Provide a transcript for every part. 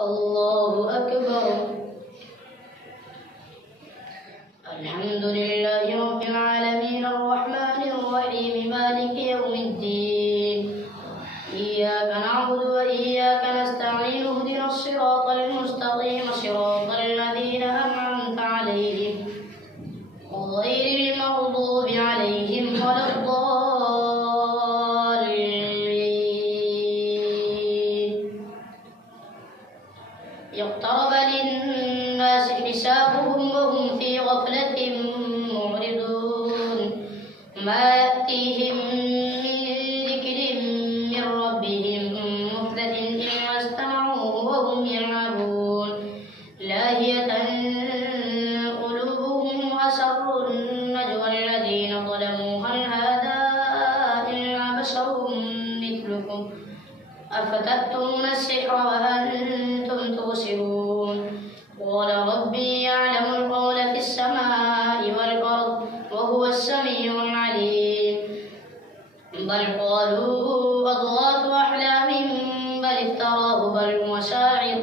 الله أكبر. الحمد لله رب العالمين الرحمن الرحيم مالك يوم الدين إياك نعبد وإياك نستعين اهدنا الصراط المستقيم صراط الذين أنعمت عليهم غير المغضوب عليهم ولا الضالين. اقترب للناس حسابهم وهم في غفلة معرضون ما يأتيهم من ذكر من ربهم محدث إلا استمعوه وهم يلعبون لاهية قلوبهم وأسروا النجوى الذين ظلموا هل هذا إلا بشر مثلكم أفتأتون السحر وأنتم تبصرون قال ربي يعلم القول في السماء والأرض وهو السميع العليم بل قالوا أضغاث أحلام بل افتراه بل هو شاعر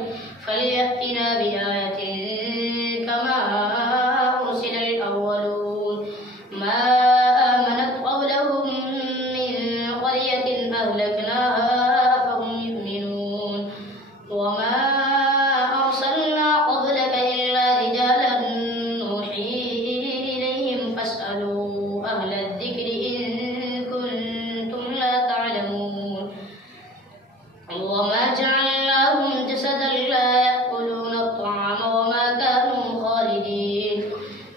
فليأتنا بآية كما أرسل الأولون ما آمنت قبلهم من قرية أهلكناها فهم يؤمنون وما أرسلنا قبلك إلا رجالا نوحي إليهم فاسألوا أهل الذكر إن كنتم لا تعلمون وما جعلناهم جسدا لا يأكلون الطعام وما كانوا خالدين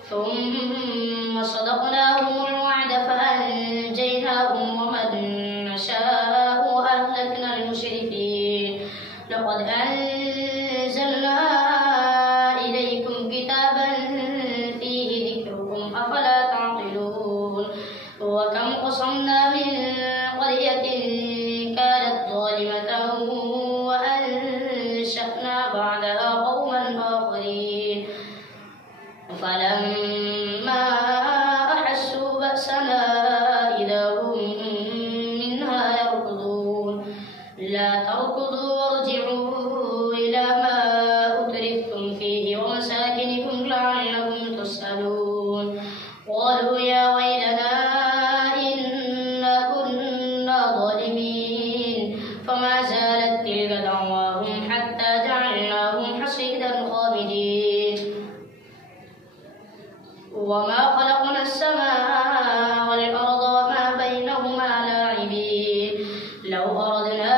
ثم صدقناهم الوعد فأنجيناهم ومن نشاء وأهلكنا المشركين لقد أنزلنا إليكم كتابا فيه ذكركم أفلا تعقلون وكم قصمنا من قرية كانت ظالمة وأنشأنا بعدها قوما آخرين فلما أحسوا بأسنا إذا هم منها يركضون لا تركضوا وارجعوا إلى ما أترفتم فيه ومساكنكم لعلكم تسألون قالوا يا ويلنا إنا كنا ظالمين فما زالت تلك دعواهم حتى جعلناهم حصيدا خامدين وما خلقنا السماء والأرض وما بينهما لاعبين لو أردنا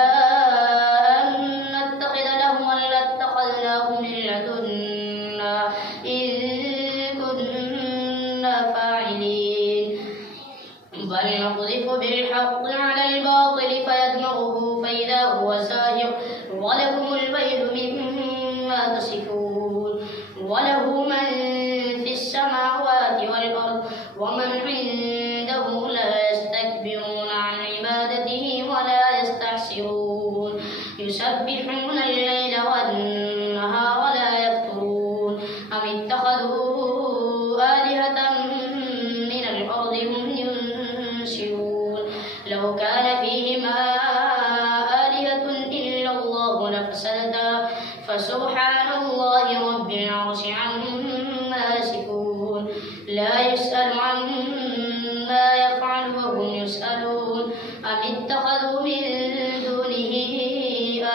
أن نتخذ لهوا لاتخذناه من لدنا إن كنا فاعلين بل نقذف بالحق على الباطل فيدمغه فإذا هو زاهق ولكم الويل مما تصفون وله من في السماوات والأرض ومن عنده لا يستكبرون عن عبادته ولا يستحسرون يسبحون الليل والنهار لا يفترون أم اتخذوا آلهة من الأرض هم ينشرون لو كان فيهما آلهة إلا الله لفسدتا فسبحان الله رب العرش عما يصفون لا يسأل عما يفعل وهم يسألون أم اتخذوا من دونه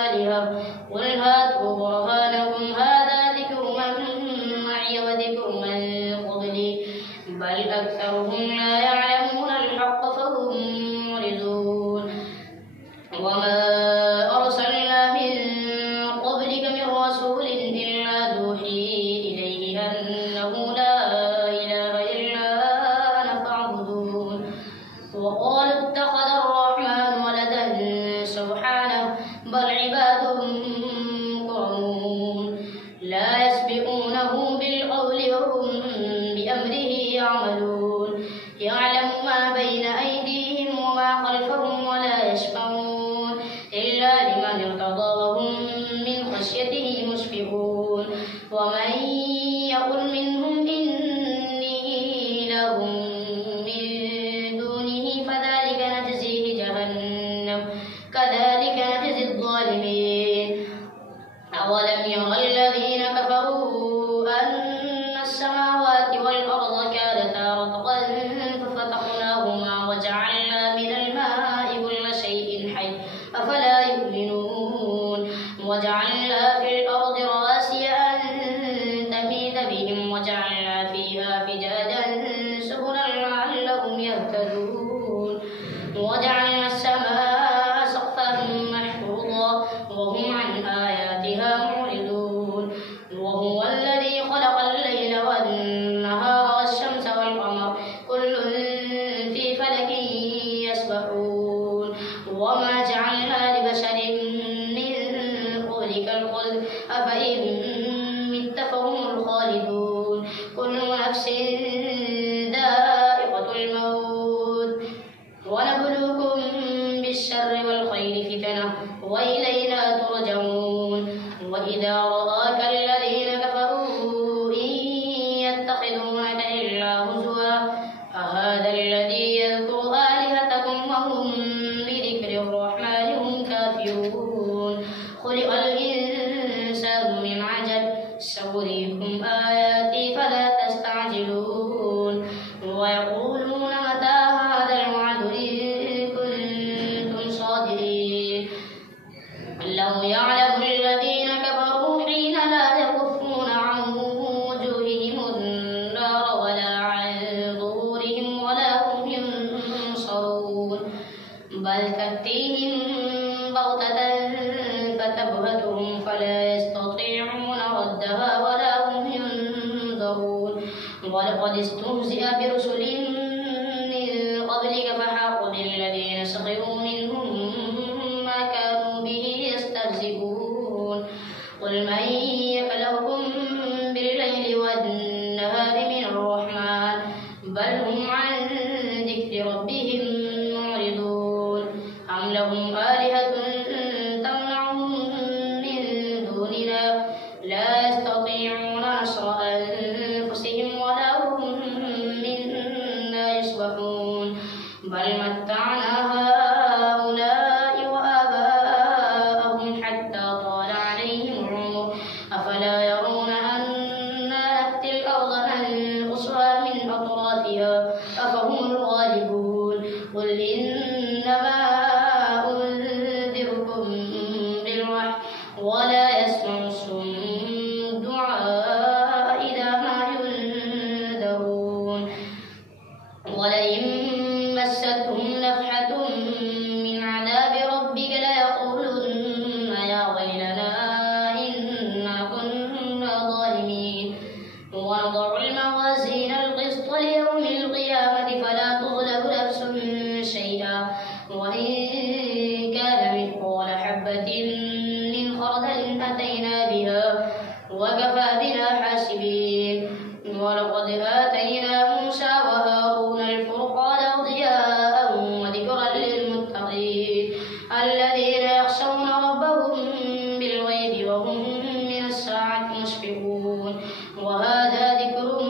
آلهة قل هاتوا برهانكم هذا ذكر من معي وذكر من قبلي بل أكثرهم لا يعلمون الحق فهم معرضون وما أرسلنا من قبلك من رسول إلا نوحي إليه أنه لا إله إلا أنا فاعبدون وقالوا اتخذ الرحمن ولدا سبحانه بل عباد مكرمون لا يسبقونه بالقول وهم بأمره يعملون يعلم ما بين أيديهم وما خلفهم ولا يشفعون إلا لمن ارتضى وهم من خشيته مشفقون ومن يقل منهم إني إله من دونه فذلك نجزيه جهنم كذلك نجزي الظالمين أولم ير الذين كفروا أن السماوات والأرض كانتا رتقا ففتقناهما وجعلنا من الماء كل شيء حي أفلا يؤمنون وجعلنا في الأرض رواسي أن تميد بهم وجعلنا فيها فجاجا سبلا لعلهم يهتدون وجعلنا السماء سقفا محفوظا وهم عن آياتها معرضون وهو الذي خلق الليل والنهار والشمس والقمر كل في فلك يسبحون وما جعلنا لبشر من قبلك الخلد أفإن مت فهم الخالدون كل نفس ذائقة الموت ونبلوكم بالشر والخير فتنة وإلينا ترجعون وإذا رآك الذين كفروا إن يتخذونك إلا هزوا أهذا الذي يذكر آلهتكم وهم بذكر الرحمن هم كافرون خلق الإنسان من عجل سأريكم آياتي فلا تستعجلون ويقولون متى هذا الوعد إن كنتم صادقين لو يعلم الذين كفروا حين لا يكفون عن وجوههم النار ولا عن ظهورهم ولا هم ينصرون بل تأتيهم بغتة فتبهتهم فلا يستطيعون ردها ولا هم ينظرون ولقد استهزئ برسل من قبلك فحاق بالذين سخروا منهم ما كانوا به يستهزئون قل من يكلؤكم بالليل والنهار من الرحمن بل هم عن ذكر ربهم معرضون أم لهم آلهة تمنعهم من دوننا لا يستطيعون نصر أنفسهم ولا هم منا يصبحون بل متعنا هؤلاء وآباءهم حتى طال عليهم العمر أفلا يرون أنا نأتي الأرض ننقصها من أطرافها أفهم الغالبون قل إنما أنذركم بالوحي ولا يسمع الصم الدعاء إذا ما ينذرون ولئن مستهم نفحة من عذاب ربك ليقولن يا ويلنا إنا كنا ظالمين ونضع الموازين القسط ليوم القيامة فلا تظلم نفس شيئا وإن كان مثقال حبة من خردل أتينا بها وكفى بنا حاسبين ولقد آتينا موسى وهارون الفرقان ضياء وذكرا للمتقين الذين يخشون ربهم بالغيب وهم من الساعة مشفقون وهذا ذكر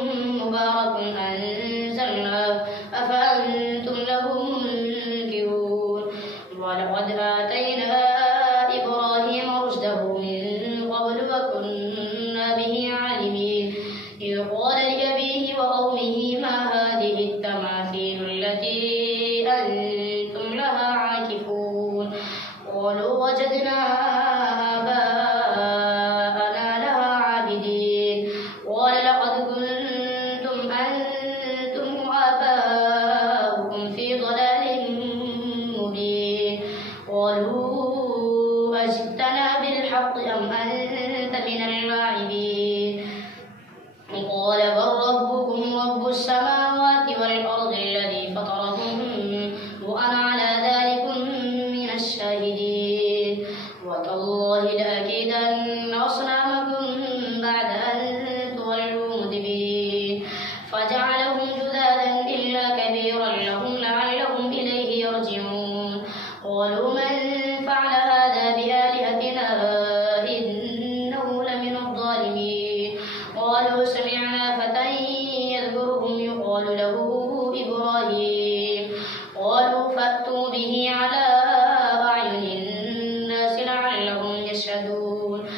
مبارك أنزلناه أفأنتم له منكرون ولقد آتينا إبراهيم رشده من قبل وكنا به عالمين إذ قال لأبيه وقومه ما هذه التماثيل التي أنتم لها عاكفون قالوا وجدنا آباءنا لها عابدين قال لقد كنتم أنتم وآباؤكم في ضلال مبين قالوا أجئتنا بالحق أم أنت من اللاعبين قال بل ربكم رب السماوات والأرض الذي فطرهم وأنا على ذلك من الشاهدين وتالله لأكيدن أصنامكم بعد أن تولوا مدبرين فجعلهم جذاذا إلا كبيرا لهم لعلهم إليه يرجعون قالوا من فعل هذا بآلهتنا إنه لمن الظالمين قالوا سمعنا فتى يذكرهم يقال له إبراهيم قالوا فأتوا به على أعين الناس لعلهم يشهدون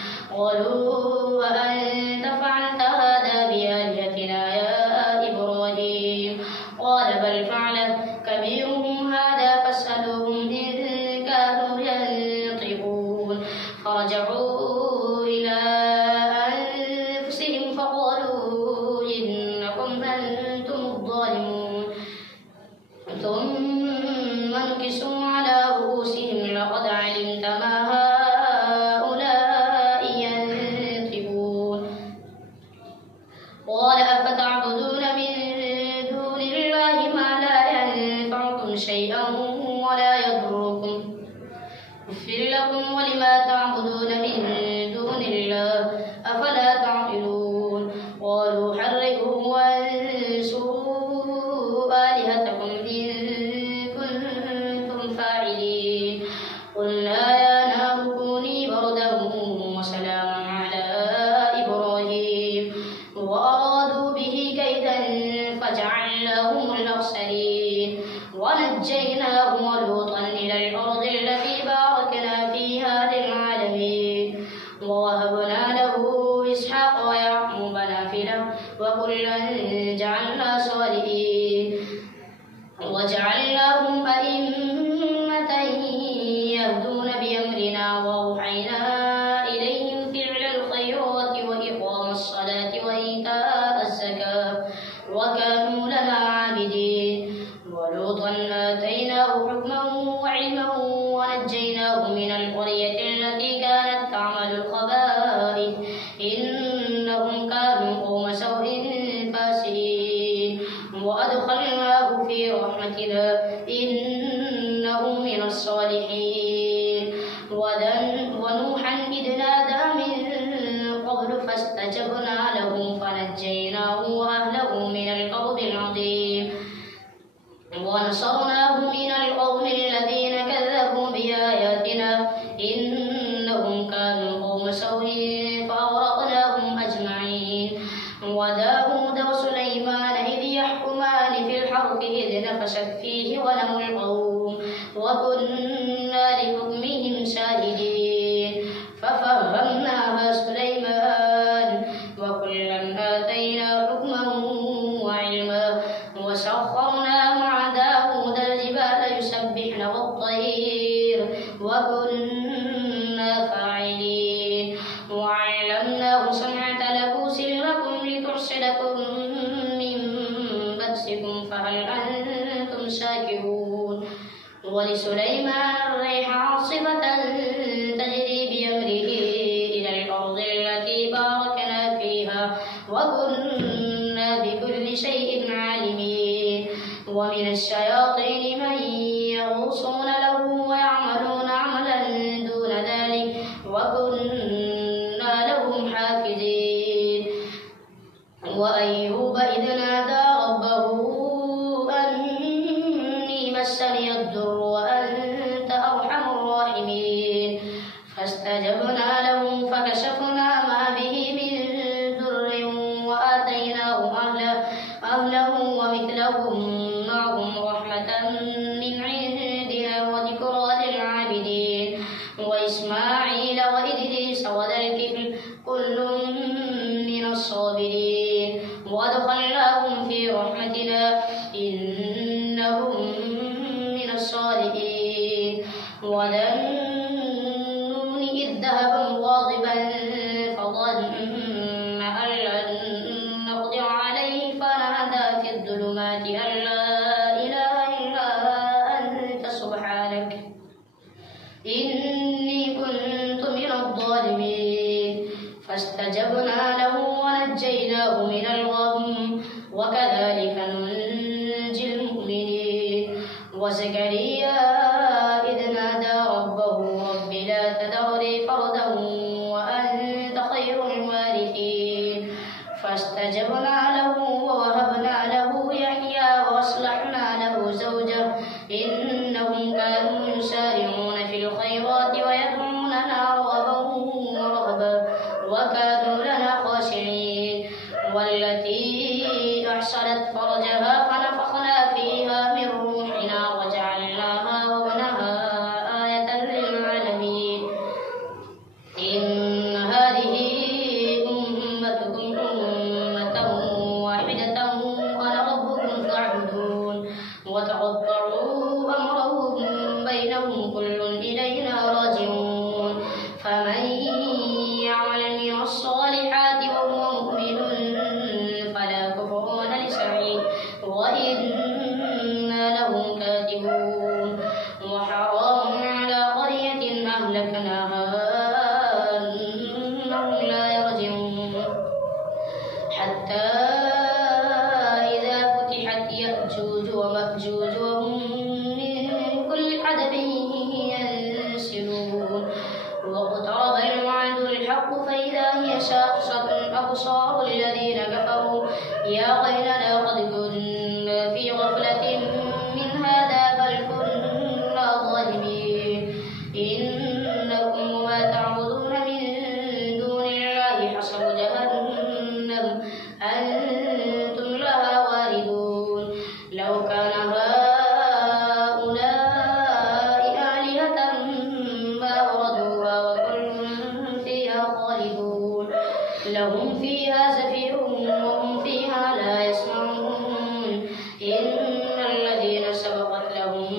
فرجعوا إلى أنفسهم فقالوا إنكم أنتم الظالمون ثم نكسوا على رؤوسهم لقد علمت ما هؤلاء ينطقون قال أفتعبدون من دون الله ما لا ينفعكم شيئا ولا يضركم اغفر لكم ولما تعبدون من دون الله أفلا تعقلون قالوا حرقوه وانصروا آلهتكم إن كنتم فاعلين قلنا يا نار كوني بردا وسلاما على إبراهيم وأرادوا به كيدا فجعلناهم الأخسرين ونجيناه ولوطا إلى الأرض التي باركنا فيها للعالمين ووهبنا له إسحاق ويعقوب نافلة وكلا جعلنا صالحين وجعلناهم أئمة يهدون بأمرنا وأوحينا إليهم فعل الخيرات وإقام الصلاة وإيتاء الزكاة وكانوا لنا عابدين ولوطا آتيناه حكما وعلما ونجيناه من القرية التي كانت تعمل الخبائث إنهم كانوا قوم سوء فاسقين وأدخلناه في رحمتنا إنه من الصالحين ونوحا إذ نادى من قبل فاستجبنا له فنجيناه وأهله من الكرب العظيم ونصرناه من القوم الذين كذبوا بآياتنا إنهم كانوا قوم سوء فأغرقناهم أجمعين وداود وسليمان إذ يحكمان في الحرث إذ نفشت فيه ولم القوم وكنا لحكمهم شاهدين ففهمناها سليمان وكلا آتينا حكما وعلما وسخرنا مع داود الجبال يسبحن والطير وكنا فاعلين وعلمناه صنعة لبوس لكم لتحصنكم من بأسكم فهل أنتم شاكرون ولسليمان الريح عاصفة تجري بأمره إلى الأرض التي باركنا فيها وكنا بكل شيء عالمين ومن الشياطين من يغوصون له ويعملون عملا دون ذلك وكنا لهم حافظين وأيوب إذ نادى ربه أني مسني الضر وأنت أرحم الراحمين فاستجبنا له فكشفنا ما به من ضر وآتيناه أهله ومثلهم معهم رحمة من عندنا وذكرى للعابدين وإسماعيل وإدريس وذا الكفل كل من الصابرين وأدخلناهم في رحمتنا إنهم من الصالحين وذا النون إذ ذهب مغاضبا فظن أن لن نقدر عليه فنادى في الظلمات أن لا إله إلا أنت سبحانك إني كنت من الظالمين فاستجبنا له ونجيناه من الغم وكذلك ننجي المؤمنين وزكريا إذ نادى ربه رب لا تذرني فردا وأنت خير الوارثين فاستجبنا له ووهبنا له يحيى وأصلحنا له زوجه إنهم كانوا يسارعون في الخيرات ويدعوننا رغبا ورهبا وكانوا لنا خاشعين والتي أحصنت فرجها فنفخنا فيها من روحنا وجعلناها وابنها آية للعالمين إن هذه أمتكم أمة واحدة وأنا ربكم فاعبدون وتقطعوا أمرهم بينهم كل إلينا راجعون فمن أهلكناها أنهم لا يرجعون حتى إذا فتحت يأجوج ومأجوج وهم من كل حدب ينسلون واقترب الوعد الحق فإذا هي شاخصة أبصار الذين كفروا يا ويلنا قد كنا في غفلة من هذا بل كنا ظالمين إنكم وما تعبدون من دون الله حصب جهنم أنتم لها واردون لو كان هؤلاء آلهة ما وردوها وكل فيها خالدون لهم فيها زفير وهم فيها لا يسمعون إن الذين سبقت لهم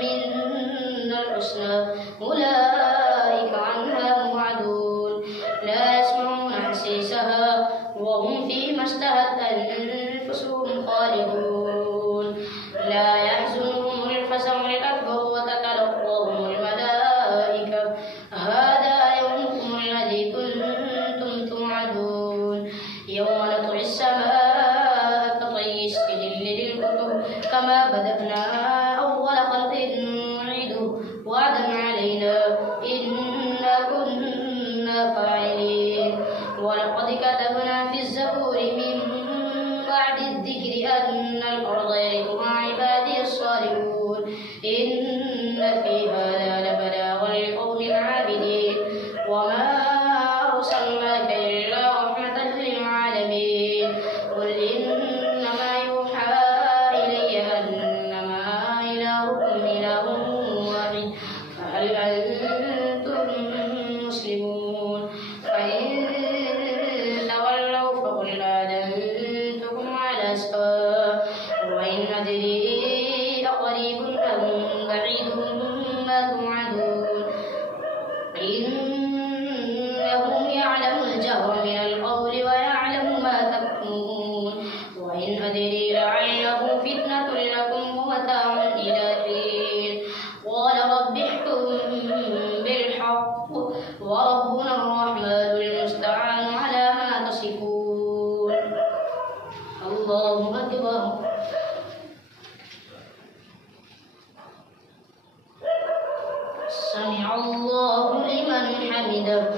منا الحسنى أولئك عنها مبعدون لا يسمعون حسيسها وهم فيما اشتهت أنفسهم خالدون لا يحزنهم الفزع الأكبر وتتلقاهم الملائكة هذا يومكم الذي كنتم توعدون يوم نطوي السماء كطي السجل للكتب كما بدأنا أول خلق نعيده وعدا علينا إنا كنا فاعلين ولقد كتبنا في الزبور من بعد الذكر أن الأرض يرثها عبادي الصالحون إن في هذا لبلاغا لقوم عابدين وما أرسلناك إلا رحمة للعالمين قل إنما يوحى إلي أنما إلهكم إله واحد فهل أنتم مسلمون فإن تولوا فقل آذنتكم على سواء وإن أدري أقريب أم بعيد ما توعدون إنه يعلم الجهر من القول ويعلم ما تكتمون وإن أدري لعله فتنة لكم ومتاع إلى حين قال رب احكم بالحق وربنا الرحمن المستعان على ما تصفون الله أكبر سمع الله لمن حمده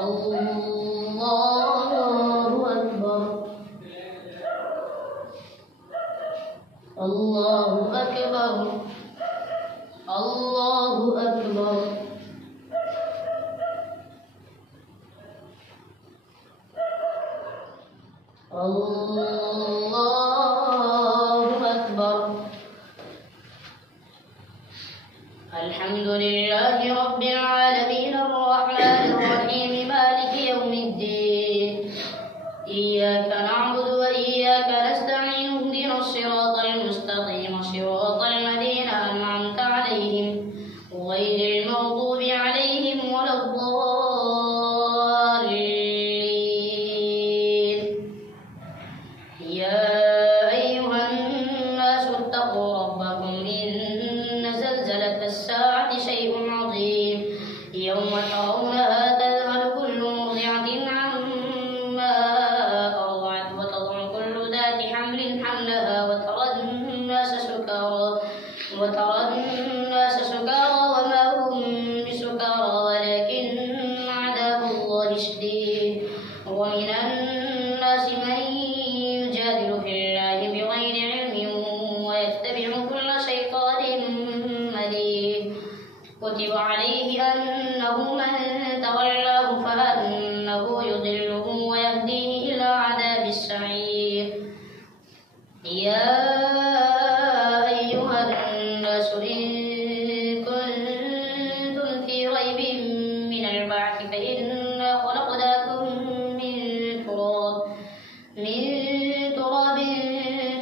الله أكبر الله أكبر الله أكبر الله أكبر الحمد لله رب العالمين الرحمن الرحيم مالك يوم الدين إياك نعبد وإياك نستعين اهدنا الصراط المستقيم صراط الذين أنعمت عليهم غير المغضوب عليهم ولا الضالين يا أيها الناس اتقوا ربكم إن زلزلة الساعة شيء عظيم يوم ترونها تذهل كل مرضعة عما أرضعت وتضع كل ذات حمل حملها وترى الناس سكارى وما هم بسكارى ولكن عذاب الله شديد ومن الناس من يجادل في الله بغير علم ويتبع كل شيطان مريد كتب عليه أنه من تولاه فأنه يضله ويهديه إلى عذاب السعير يا أيها الناس إن كنتم في ريب من البعث فإنا خلقناكم من تراب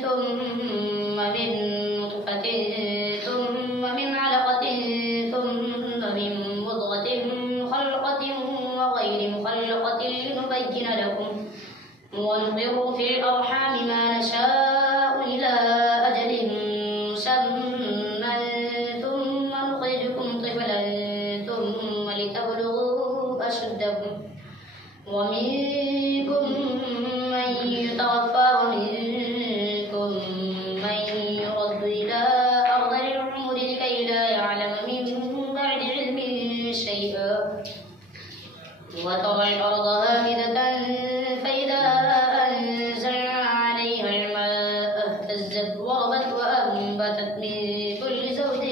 ثم من نطفة ثم من علقة ثم من مضغة مخلقة وغير مخلقة لنبين لكم ونقر في الأرحام ما نشاء إلى أجل مسمى ثم نخرجكم طفلا أشدكم ومنكم من يتوفى ومنكم من يرد إلى أرض العمر لكي لا يعلم من بعد علم شيئا وترى الأرض هامدة فإذا أنزلنا عليها الماء اهتزت وربت وأنبتت من كل زوج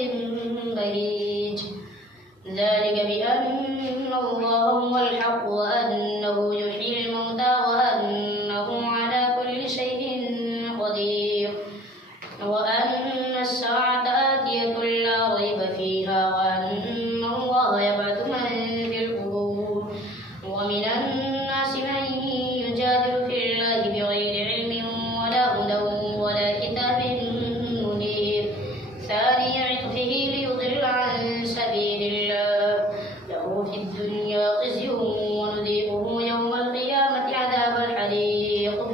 بهيج ذلك بأن الله هو الحق وأنه يحيي الموتى وأنه على كل شيء قدير وأن الساعة آتية لا ريب فيها وأن الله يبعث من في القبور ومن الناس من يجادل في الله بغير علم ولا هدى ولا كتاب منير ثاني عطفه ليضل عن سبيل الله له في الدنيا خزي ونذيقه يوم القيامة عذاب الحريق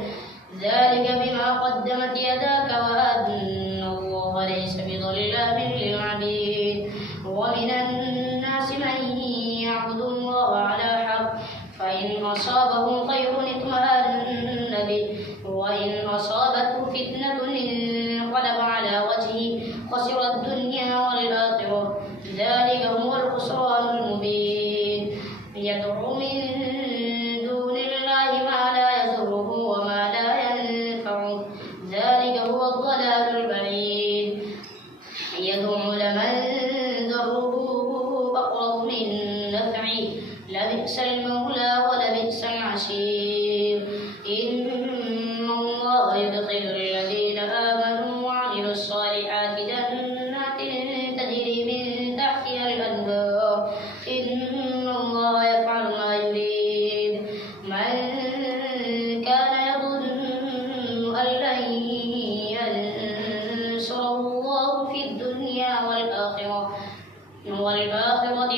ذلك بما قدمت يداك وأن الله ليس بظلام للعبيد ومن الناس من يعبد الله على حق فإن أصابه خير اطمأن به وإن أصابته فتنة انقلب على وجهه خسر الدنيا والآخرة ذلك هو الخسران المبين يدعو من دون الله ما لا يضره وما لا ينفعه ذلك هو الضلال البعيد يدعو لمن ضره أقرب من نفعه لبئس المولى ولبئس العشير إن الله يدخل الذين آمنوا وعملوا الصالحات جنات تجري من تحتها الأنهار إن الله يفعل ما يريد من كان يظن أن لن ينصره الله في الدنيا والآخرة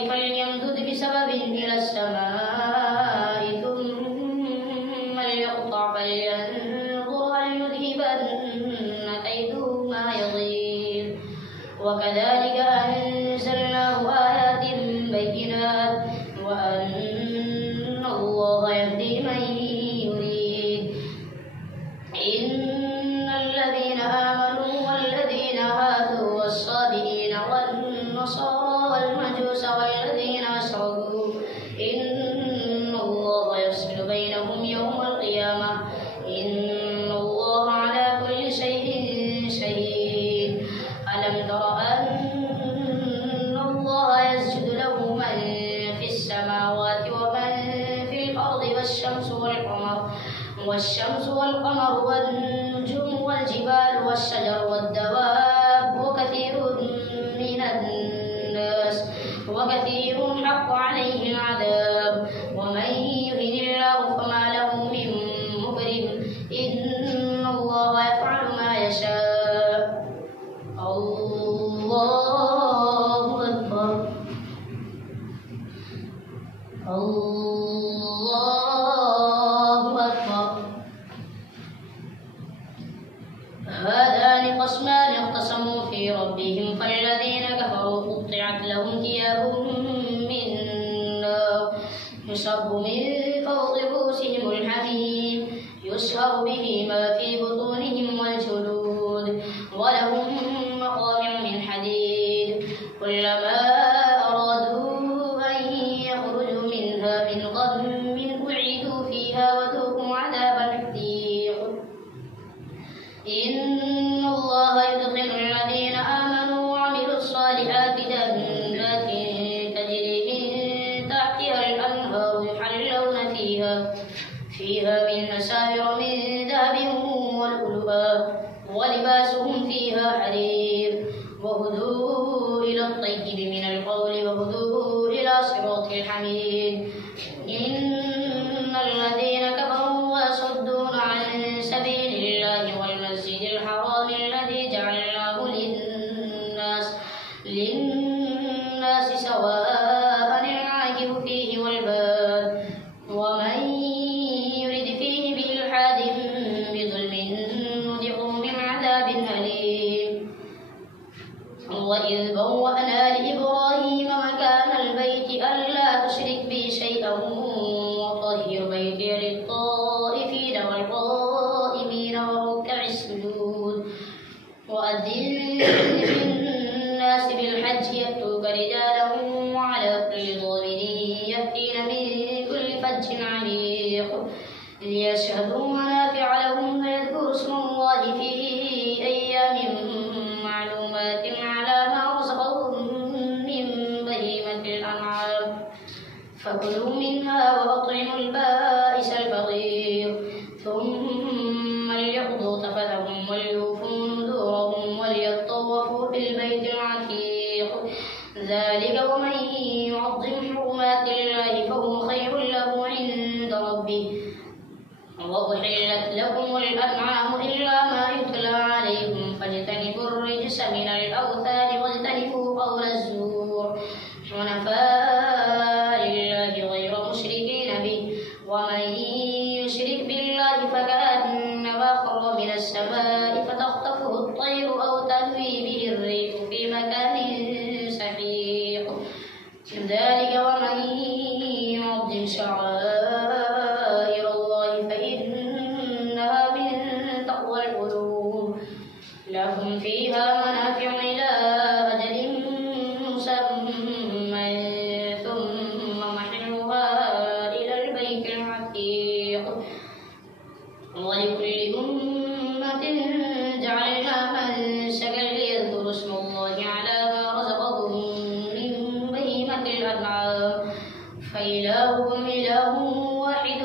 فليمدد بسبب إلى السماء ثم ليقطع فلينظر هل يذهبن كيده ما يغيظ وكذلك أنزلناه آيات بينات وأن الله يهدي من يريد إن الذين آمنوا والذين هادوا والصابئين والنصارى والمجوس والذين أشركوا إن الله يفصل بينهم يوم القيامة إن الله على كل شيء شهيد ألم تر أن الله يسجد له من في السماوات ومن في الأرض والشمس والقمر والنجوم والجبال والشجر والدواب وكثير حق عليه العذاب ومن يهن الله فما له من مكرم إن الله يفعل ما يشاء الله أكبر الله أكبر هذان خصمان اختصموا في ربهم فالذين كفروا قطعت لهم ثياب من نار يصب من فوق رؤوسهم الحميم يسهر به ما في بطونهم والجلود ولهم مقامع من حديد كلما أرادوا أن يخرجوا منها من غم أعيدوا فيها وذوقوا عذاب الحريق إن الله يدخل الذين آمنوا وعملوا الصالحات جنات تجري من تحتها الأنهار يحلون فيها من أساور من ذهب ولؤلؤا ولباسهم فيها حرير وهدوا إلى الطيب من القول وهدوا إلى صراط الحميد إن الذين كفروا ويصدون عن سبيل الله والمسجد الحرام الذي جعلناه للناس سواء العاكف فيه والباد ومن يرد فيه بإلحاد بظلم نذقه من عذاب أليم وإذ بوأنا لإبراهيم مكان البيت ألا تشرك بي شيئا فكلوا منها وأطعموا البائس الفقير ثم ليقضوا تفثهم وليوفوا نذورهم وليطوفوا بالبيت العتيق ذلك ومن يعظم حرمات الله فهو خير له عند ربه وأحلت لكم الأنعام إلا ما يتلى عليكم فاجتنبوا الرجس من الأوثان واجتنبوا قول الزور حنفاء لله غير مشركين به ومن يشرك بالله فكأنما خر من السماء فتخطفه الطير أو تهوي به الريح في مكان سحيق ذلك ومن يعظم شعائر الله فإنها من تقوى القلوب لهم فيها منافع إلى أجل مسمى ثم محلها إلى البيت العتيق ولكل أمة جعلنا منسكا ليذكروا اسم الله على ما رزقهم من بهيمة الأنعام فإلهكم إله واحد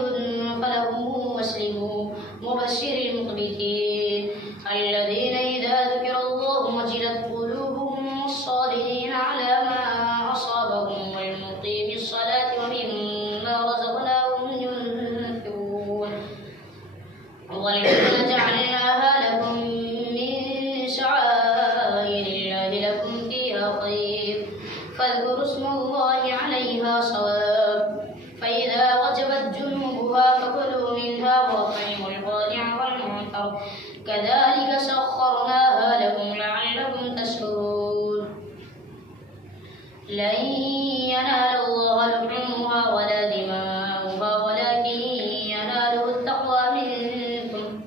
فله مسلموا مبشر المخبتين الذين إذا ذكر الله وجلت قلوبهم والصابرين على ما أصابهم والمقيم الصلاة ومما رزقناهم ينفقون والجنة جعلناها لكم من شعائر الله لكم فيها خير فاذكروا اسم الله عليها صواب فإذا وجبت جنوبها فكلوا منها وأطعموا القانع والمعتر كذلك سخرناها لكم لعلكم تشكرون لن ينال الله لحومها ولا دماؤها ولكن يناله التقوى منكم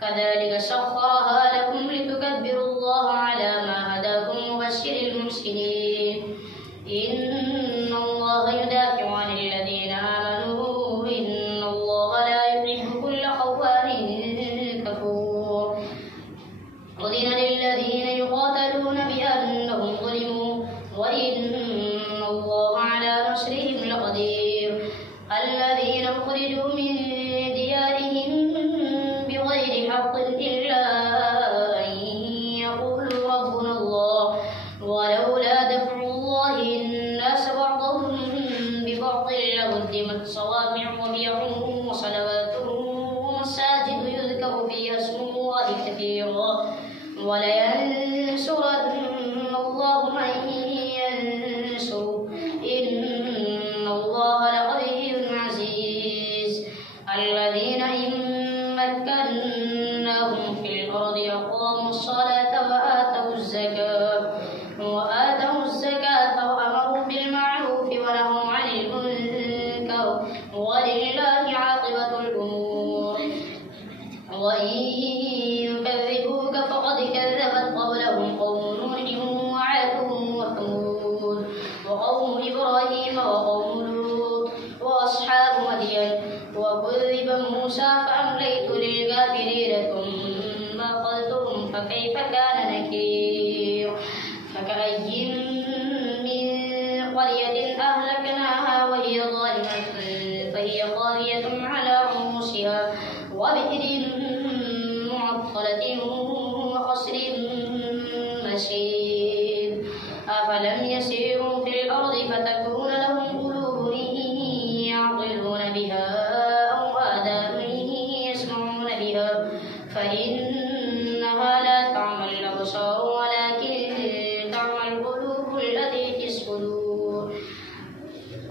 كذلك سخرها لكم لتكبروا الله على ما هداكم وبشر المحسنين إن الله يدافع عن الذين آمنوا إن الله لا يحب كل خوان كفور أذن للذين يقاتلون بأنهم ظلموا وإن الله على نصرهم لقدير الذين أخرجوا من ديارهم بغير حق إلا أن يقولوا ربنا الله ولولا دفع الله الناس بعضهم ببعض لهدمت صوامع وبيع وصلوات ومساجد يذكر فيها اسم الله كثيرا ولينصرن الله من ينصره إن الله لقوي عزيز الذين إن مكناهم في الأرض أقاموا الصلاة وآتوا الزكاة وأمروا بالمعروف ونهوا عن المنكر ولله عاقبة الأمور وإن يكذبوك فقد كذبت قبلهم قوم نوح وعاد وثمود وقوم إبراهيم وقوم لوط وأصحاب مدين وكذب موسى فأمليت للكافرين ثم أخذتهم فكيف كان نكير فكأي من قرية أهلكناها وهي ظالمة فهي خاوية على عروشها وبئر معطلة وقصر مشيد أفلم يسيروا في الأرض فتكون لهم قلوب يعقلون بها أو آذان يسمعون بها فإنها لا تعمى الأبصار ولكن تعمى القلوب التي في الصدور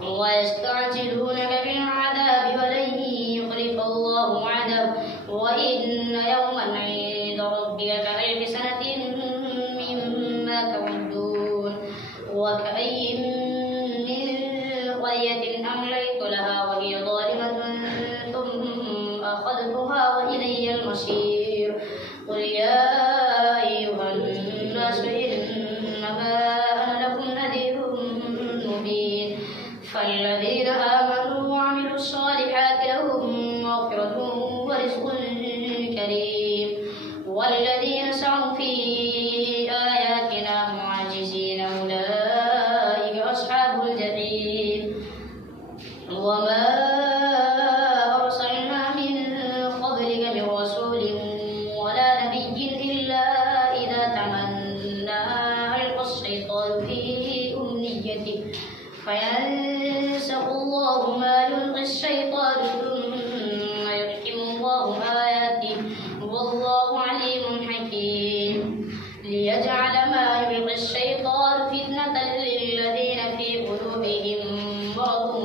ويستعجلونك بالعذاب ولن يخلف الله وعده وإن يوما عند ربك كألف سنة مما تعدون وكأي من قرية أمليت لها وهي ظالمة ثم أخذتها وإلي المصير قل يا أيها الناس إنما أنا لكم نذير مبين فالذين آمنوا وعملوا الصالحات لهم مغفرة ورزق كريم والذين سعوا في آياتنا معاجزين أولئك أصحاب الجحيم فينسخ الله ما يلقي الشيطان ثم يحكم الله آياته والله عليم حكيم ليجعل ما يلقي الشيطان فتنة للذين في قلوبهم مرض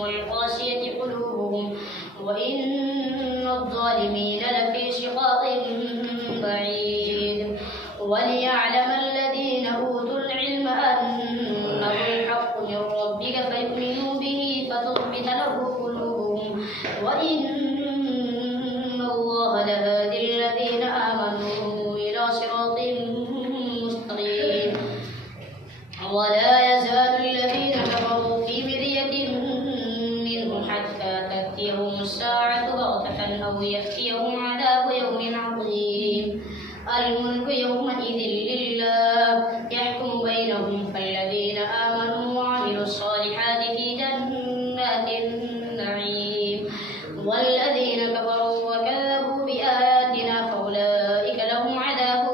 والقاسية قلوبهم وإن الظالمين لفي شقاق بعيد وليعلم الذين أوتوا العلم أنه الحق من ربك فيؤمنوا به فتخبت له قلوبهم وإن الله لهادي الذين آمنوا إلى صراط مستقيم ولا يزال الذين كفروا في مرية منه حتى تأتيهم الساعة بغتة أو يأتيهم عذاب يوم عظيم الملك يومئذ لله يحكم بينهم فالذين آمنوا وعملوا الصالحات في جنات النعيم والذين كفروا وكذبوا بآياتنا فأولئك لهم عذاب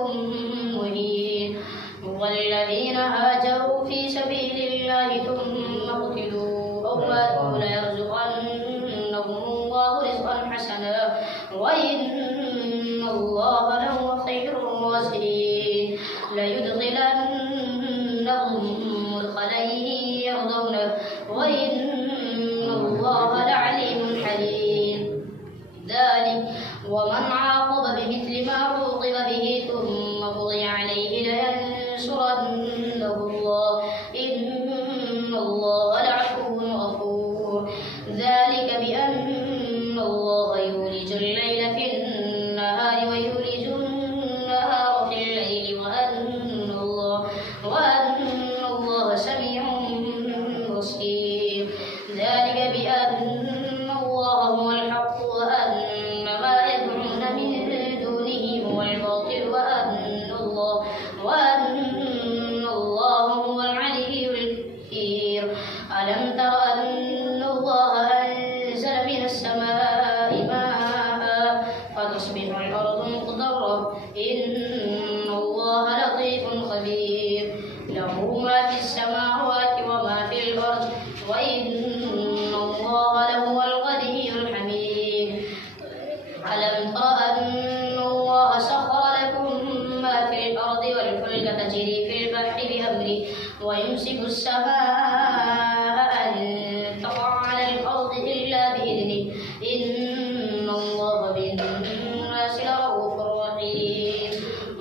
مهين والذين هاجروا في سبيل الله ثم قتلوا أو ماتوا ليرزقنهم الله رزقا حسنا وإن الله لهو خير الرازقين ليدخلنهم مدخلا يرضونه وإن الله لعليم حليم ذلك ومن عاقب بمثل ما عوقب به ثم بغي عليه لينصرنه الله إن الله لعفو غفور ذلك بأن الله يولج الليل في النهار ويولج النهار في الليل وأن الله سميع بصير ذلك بأن الله هو الحق وأن ما يدعون من دونه هو الباطل وأن الله هو العلي الكبير ألم تر أن الله أنزل من السماء ماء فتصبح الأرض مخضرة إن الله لطيف خبير له ما في السماوات وما في الأرض وإن الله لهو الغني الحميد ألم تر أن الله سخر لكم ما في الأرض والفلك تجري في البحر بأمره ويمسك السماء أن تقع على الأرض إلا بإذنه إن الله بالناس لرؤوف رحيم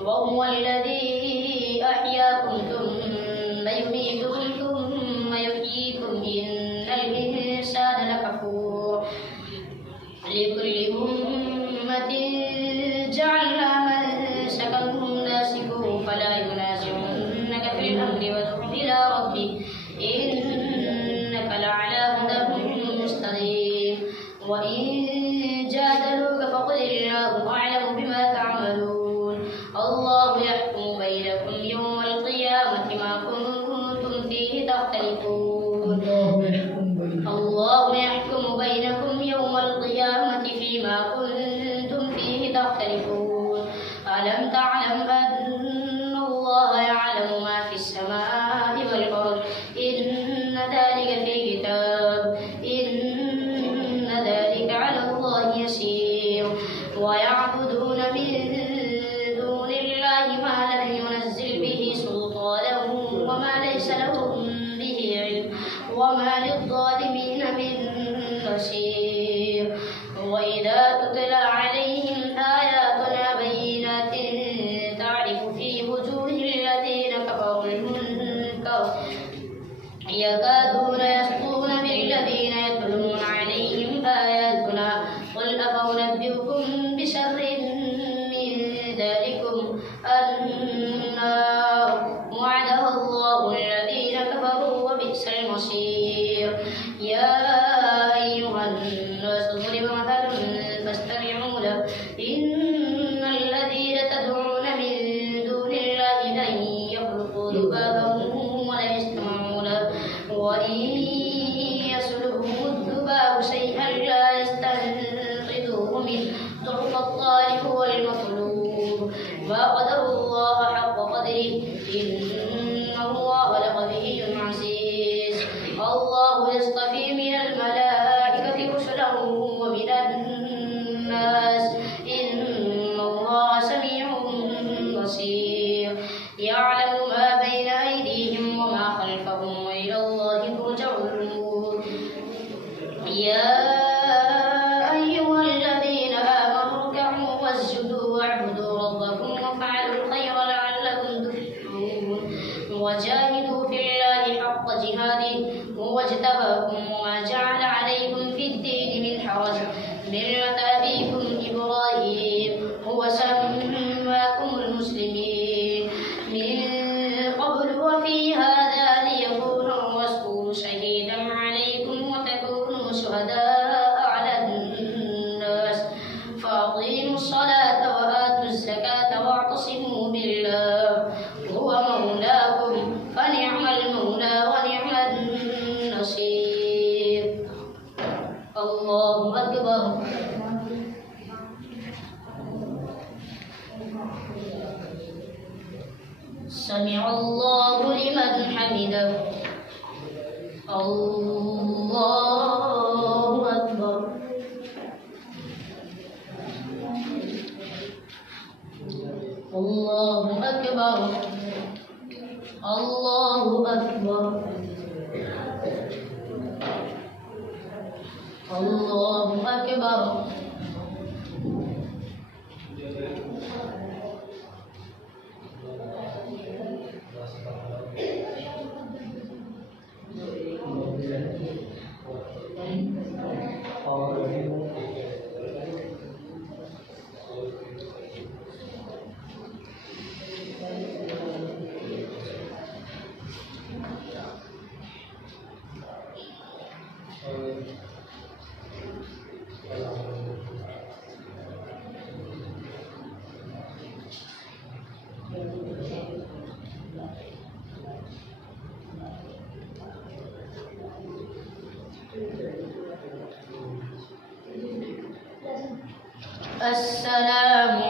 وهو الذي أحياكم ثم يميتكم ثم يحييكم إن الإنسان لكفور لكل أمة جعلنا منسكهم ناسكوه فلا ينازعنك في الأمر وادع إلى ربك إنك لعلى هدى مستقيم وإن جادلوك فقل الله أعلم بما تعملون الله يحكم بينكم يوم القيامة ما كنتم فيه تختلفون الله يحكم بينكم يوم القيامة فيما كنتم فيه تختلفون ألم تعلم أن الله يعلم ما في السماء والأرض إن ذلك في كتاب إن ذلك على الله يسير ويعبدون من دون الله ما لم ينزل به سلطانا وما ليس لهم به علم وما للظالمين من نصير وإذا تتلى عليهم آياتنا بينات تعرف في وجوه الذين كفروا المنكر يكادون يسطون بالذين يتلون عليهم آياتنا قل أفأنبئكم بشر من ذلكم النار وعدها الله الذين كفروا وبئس المصير يا أيها الناس ضرب مثل فاستمعوا له إن الذين تدعون من دون الله لن يخلقوا ذبابا ولا يستمعون له وإن يسلبهم الذباب شيئا لا يستنقذوه منه ضعف الطالب والمطلوب ما قدروا الله حق قدره إن الله لقوي عزيز ترجعون يا أيها الذين آمنوا اركعوا واسجدوا واعبدوا ربكم وافعلوا الخير لعلكم تفلحون وجاهدوا في الله حق جهاده هو اجتباكم وما جعل عليكم في الدين من حرج ملة أبيكم إبراهيم هو سماكم المسلمين من قبل وفي هذا ليكون الرسول شهيدا عليكم وتكونوا شهداء على الناس فأقيموا الصلاة وآتوا الزكاة واعتصموا بالله هو مولاكم فنعم المولى ونعم النصير الله أكبر سمع الله لمن حمده الله أكبر الله أكبر الله أكبر الله أكبر السلام